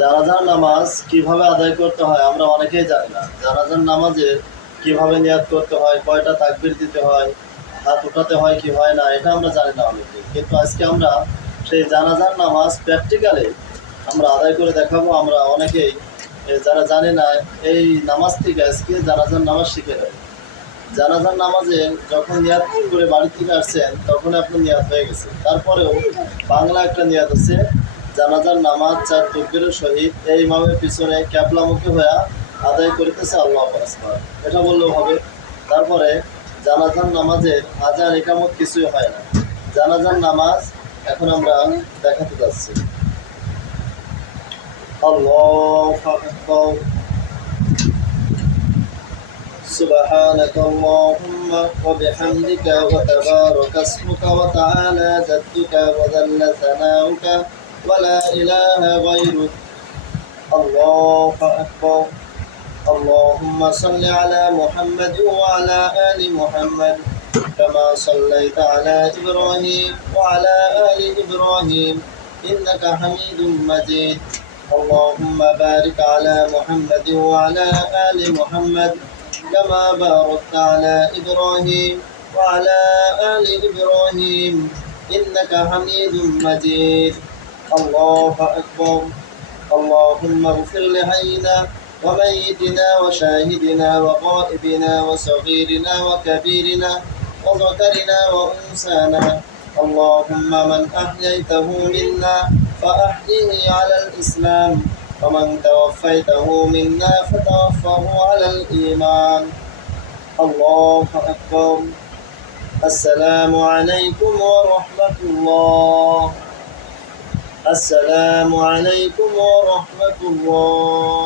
জানাজার নামাজ কিভাবে আদায় করতে হয় আমরা অনেকেই জানি না। জানাজার নামাজে কিভাবে নিয়াত করতে হয়, কয়টা তাকবীর দিতে হয়, হাত উঠাতে হয় কি হয় না, এটা আমরা জানি না অনেকে। কিন্তু আজকে আমরা সেই জানাজার নামাজ প্র্যাকটিক্যালি আমরা আদায় করে দেখাবো। আমরা অনেকেই যারা জানি না এই নামাজ থেকে আজকে জানাজার নামাজ শিখে নেবে। জানাজার নামাজে যখন নিয়াত করে বাড়ি থেকে আসছেন তখন আপনার নিয়াত হয়ে গেছে, তারপরেও বাংলা একটা নিয়াত আছে, জানাজার নামাজ 4 তাকবীরের সহিত এই ইমামের পিছনে ক্যাবলামুখী হয়ে আদায় করিতেছে আল্লাহু আকবার, এটা বললেও হবে। তারপরে জানাজার নামাজের আজান ইকামত কিছুই হয় না। জানাজার নামাজ এখন আমরা দেখাতে যাচ্ছি। আল্লাহু আকবার। سبحانك اللهم وبحمدك وتبارك اسمك وتعالى جدك وذل ثناؤك ولا إله غيرك. الله أكبر. اللهم صل على محمد وعلى آل محمد كما صليت على إبراهيم وعلى آل إبراهيم إنك حميد مجيد. اللهم بارك على محمد وعلى آل محمد كما باركت على إبراهيم وعلى آل إبراهيم إنك حميد مجيد. الله أكبر. اللهم اغفر لحينا وميتنا وشاهدنا وغائبنا وصغيرنا وكبيرنا وذكرنا وأنثانا. اللهم من أحييته منا فأحيه على الإسلام، ومن توفيته منا فتوفه على الإيمان. الله أكبر. السلام عليكم ورحمة الله. السلام عليكم ورحمة الله.